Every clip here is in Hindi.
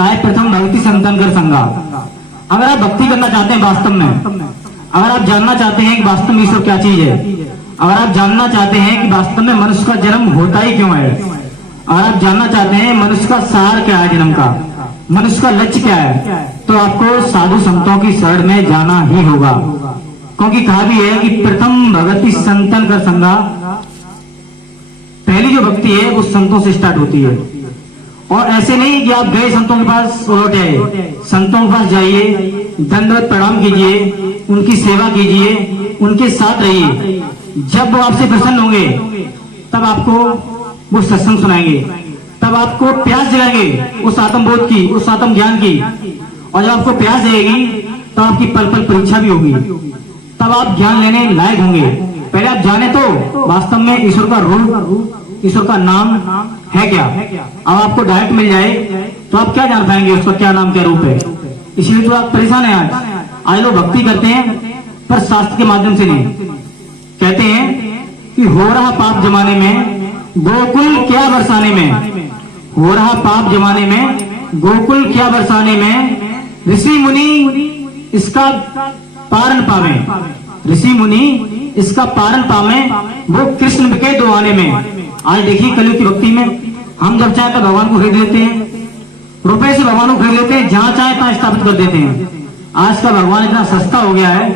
काय प्रथम भक्ति संतन कर संगा। अगर आप भक्ति करना चाहते हैं वास्तव में, अगर आप जानना चाहते हैं कि वास्तव में ईश्वर क्या चीज है, अगर आप जानना चाहते हैं कि वास्तव में मनुष्य का जन्म होता ही क्यों है, अगर आप जानना चाहते हैं मनुष्य का सार क्या है, जन्म का मनुष्य का लक्ष्य क्या है, तो आपको साधु संतों की शरण में जाना ही होगा। क्योंकि कहा भी है कि प्रथम भक्ति संतन कर संगा, पहली जो भक्ति है वो संतों से स्टार्ट होती है। और ऐसे नहीं कि आप गए संतों के पास लौट आए, संतों के पास जाइए, दंडवत प्रणाम कीजिए, उनकी सेवा कीजिए, उनके साथ रहिए। जब वो आपसे प्रसन्न होंगे तब आपको वो सत्संग सुनाएंगे, तब आपको प्यास जगाएंगे उस आत्म बोध की, उस आत्म ज्ञान की। और जब आपको प्यास जाएगी तब आपकी पल पल परीक्षा भी होगी, तब आप ज्ञान लेने लायक होंगे। पहले आप जाने तो वास्तव में ईश्वर का रूप, ईश्वर का नाम है क्या। अब आपको डायरेक्ट मिल जाए तो आप क्या जान पाएंगे उसका क्या नाम क्या रूप है। इसलिए तो आप परेशान हैं। आज लोग भक्ति करते हैं पर शास्त्र के माध्यम से नहीं। कहते हैं कि हो रहा पाप जमाने में गोकुल क्या बरसाने में, हो रहा पाप जमाने में गोकुल क्या बरसाने में, ऋषि मुनि इसका पारण पावे, ऋषि मुनि इसका पारण पावे, वो कृष्ण के दुआने में। आज देखिए कलयुग की भक्ति में हम जब चाहे तो भगवान को खरीद लेते हैं, रुपए से भगवान को खरीद लेते हैं, जहां चाहे तहां स्थापित कर देते हैं। आज का भगवान इतना सस्ता हो गया है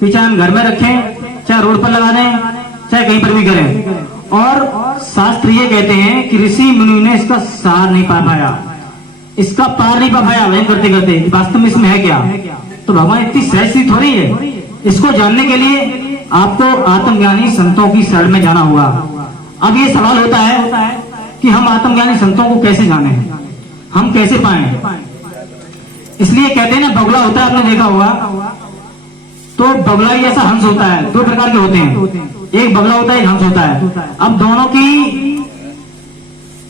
कि चाहे हम घर में रखें, चाहे रोड पर लगा दें, चाहे कहीं पर भी करें। और शास्त्र ये कहते हैं कि ऋषि मुनि ने इसका सार नहीं पा पाया, इसका पार नहीं पा पाया वही करते करते वास्तव में इसमें है क्या। तो भगवान इतनी सहज सी थोड़ी है। इसको जानने के लिए आपको आत्मज्ञानी संतों की शरण में जाना होगा। अब ये सवाल होता है कि हम आत्मज्ञानी संतों को कैसे जाने, हम कैसे पाएं। इसलिए कहते हैं ना बगुला होता है, आपने देखा होगा, तो बगुला ही ऐसा हंस होता है। दो प्रकार के होते हैं, एक बगुला होता है, एक हंस होता है। अब दोनों की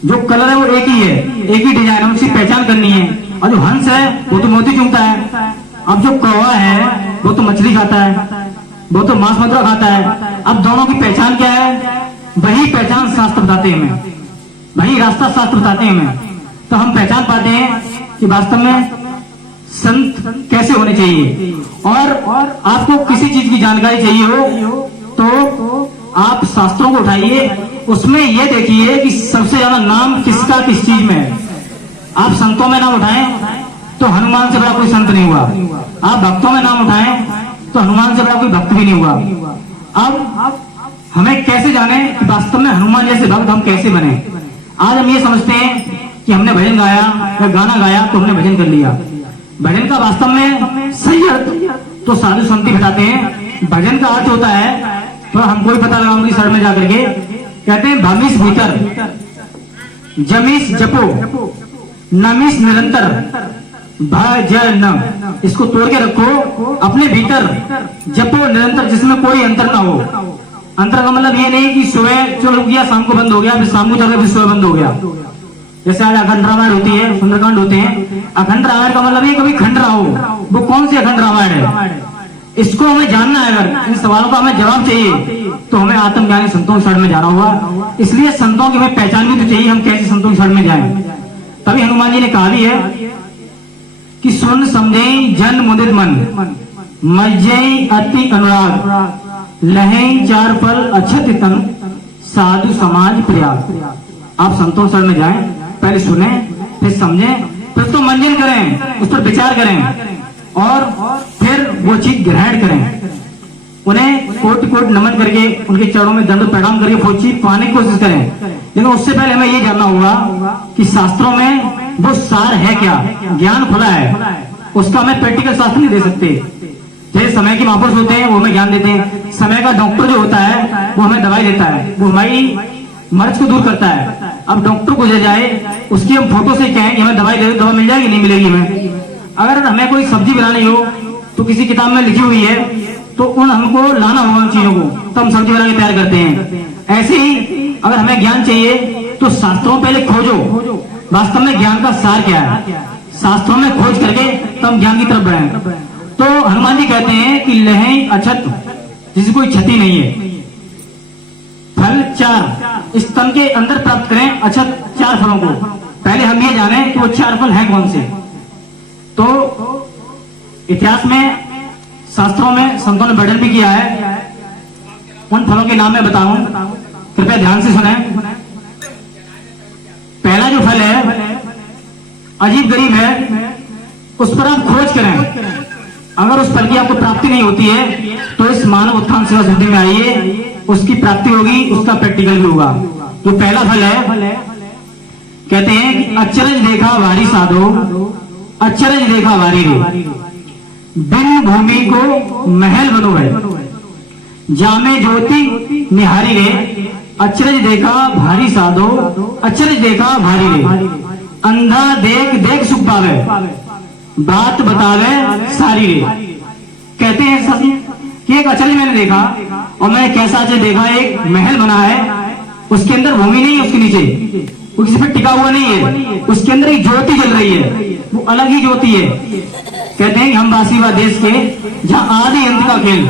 जो कलर है वो एक ही है, एक ही डिजाइन है, उसकी पहचान करनी है। और जो हंस है वो तो मोती चुनता है। अब जो कौवा है वो तो मछली खाता है, वो तो मांस मदिरा खाता है। अब दोनों की पहचान क्या है, वही पहचान शास्त्र बताते हैं हमें, वही रास्ता शास्त्र बताते हैं हमें। तो हम पहचान पाते हैं कि वास्तव में संत कैसे होने चाहिए। और आपको किसी चीज की जानकारी चाहिए हो तो आप शास्त्रों को उठाइए, उसमें यह देखिए कि सबसे ज्यादा नाम किसका किस चीज में है। आप संतों में नाम उठाएं तो हनुमान से बड़ा कोई संत नहीं हुआ, आप भक्तों में नाम उठाएं तो हनुमान से बड़ा कोई भक्त भी नहीं हुआ। अब हमें कैसे जाने कि वास्तव में हनुमान जैसे भक्त हम कैसे बने। आज हम ये समझते हैं कि हमने भजन गाया या गाना गाया तो हमने भजन कर लिया। भजन का वास्तव में सही अर्थ तो साधु संत ही बताते हैं। भजन का अर्थ होता है तो हमको ही पता लगा उनकी शरण में जाकर के, कहते हैं भमिस भीतर, जमिस जपो, नमिस निरंतर, भजन। इसको तोड़ के रखो अपने भीतर, जपो निरंतर, जिसमें कोई अंतर ना हो। अंतर का मतलब ये नहीं कि सुबह चल गया शाम को बंद हो गया, फिर शाम को चल गया फिर सुबह बंद हो गया। जैसे आज अखंड रामायण होती है, सुंदरकांड होते हैं। अखंड रामायण का मतलब ये कभी खंड रहा हो, वो कौन सी अखंड रामायण है, इसको हमें जानना है। अगर इन सवालों का हमें जवाब चाहिए तो हमें आत्मज्ञानी संतों की शरण में जाना होगा। इसलिए संतों की हमें पहचान भी तो चाहिए, हम कैसे संतों की शरण में जाएं। तभी हनुमान जी ने कहा भी है कि सुन समझे जन मुदित मन, मज्जई अति अनुराग, लहें चार फल अच्छत तन, साधु समाज प्रयाग। आप संतों शरण में जाएं, पहले सुने, फिर समझें, फिर तो मंजन करें, उस पर विचार करें और फिर वो चीज ग्रहण करें। उन्हें कोटि कोटि नमन करके उनके चरणों में दंड प्रणाम करके वो चीज पाने की कोशिश करें। लेकिन उससे पहले हमें ये जानना होगा कि शास्त्रों में वो सार है क्या, ज्ञान खुला है, उसका हमें प्रैक्टिकल शास्त्र नहीं दे सकते। जैसे समय के महापुरुष होते हैं वो हमें ज्ञान देते हैं, समय का डॉक्टर जो होता है वो हमें दवाई देता है, वो हमारी मर्ज को दूर करता है। अब डॉक्टर को ले जाए, उसकी हम फोटो से कहें कि हमें दवाई दे, दवा मिल जाएगी नहीं मिलेगी हमें। अगर हमें कोई सब्जी बनानी हो तो किसी किताब में लिखी हुई है तो उन हमको लाना होगा उन चीजों को, तो हम सब्जी बना के तैयार करते हैं। ऐसे ही अगर हमें ज्ञान चाहिए तो शास्त्रों पहले खोजो वास्तव में ज्ञान का सार क्या है, शास्त्रों में खोज करके तो हम ज्ञान की तरफ बढ़े। तो हनुमान जी कहते हैं कि लहें अछत, जिसे कोई क्षति नहीं है, फल चार, इस तन के अंदर प्राप्त करें अछत चार फलों को। पहले हम ये जाने कि वो 4 फल हैं कौन से। तो इतिहास में, शास्त्रों में संतों ने वर्णन भी किया है। उन फलों के नाम मैं बताऊं, कृपया ध्यान से सुने। पहला जो फल है अजीब गरीब है, उस पर आप खोज करें। अगर उस फल की आपको प्राप्ति नहीं होती है तो इस मानव उत्थान सेवा समिति में आइए, उसकी प्राप्ति होगी, उसका प्रैक्टिकल भी होगा। तो पहला फल है, कहते हैं कि अचरज देखा वारी साधो, अचरज देखा वारी रे, बिन भूमि को महल बनो है, जामे ज्योति निहारी रे, अचरज देखा भारी साधो, अचरज देखा भारी रे, अंधा देख देख सुख पावे, बात बतावे सारी रे। कहते हैं कि एक अचरज मैंने देखा, और मैंने कैसा अचरज देखा, एक महल बना है, उसके अंदर भूमि नहीं है, उसके नीचे वो किसी पे टिका हुआ नहीं है, उसके अंदर एक ज्योति जल रही है, वो अलग ही ज्योति है। कहते हैं कि हम वासीवा देश के, जहां आदि अंत का खेल,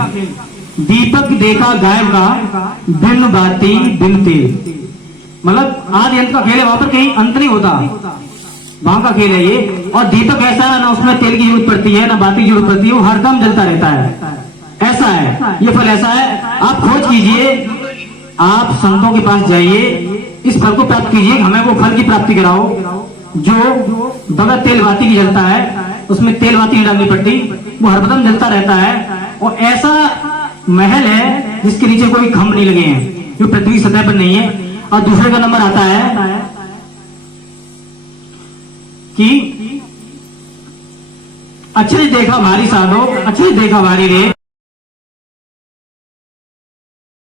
दीपक देखा गायब का, बिन बाती बिन तेल, मतलब आदि अंत का खेल है, वहां पर कहीं अंत नहीं होता, वहां का खेल है ये। और दीपक ऐसा है, ना उसमें तेल की जरूरत पड़ती है, ना बाती की जरूरत पड़ती है, वो हरदम जलता रहता है। ऐसा है ये फल, ऐसा है। आप खोज कीजिए, आप संतों के पास जाइए, इस फल को प्राप्त कीजिए, हमें वो फल की प्राप्ति कराओ जो बगैर तेल बाती की जलता है, उसमें तेल बाती नहीं डालनी पड़ती, वो हरदम जलता रहता है। और ऐसा महल है जिसके नीचे कोई खंभ नहीं लगे हैं, जो पृथ्वी सतह पर नहीं है। और दूसरे का नंबर आता है कि अचरज देखा भारी साधो, अचरज देखा भारी रे,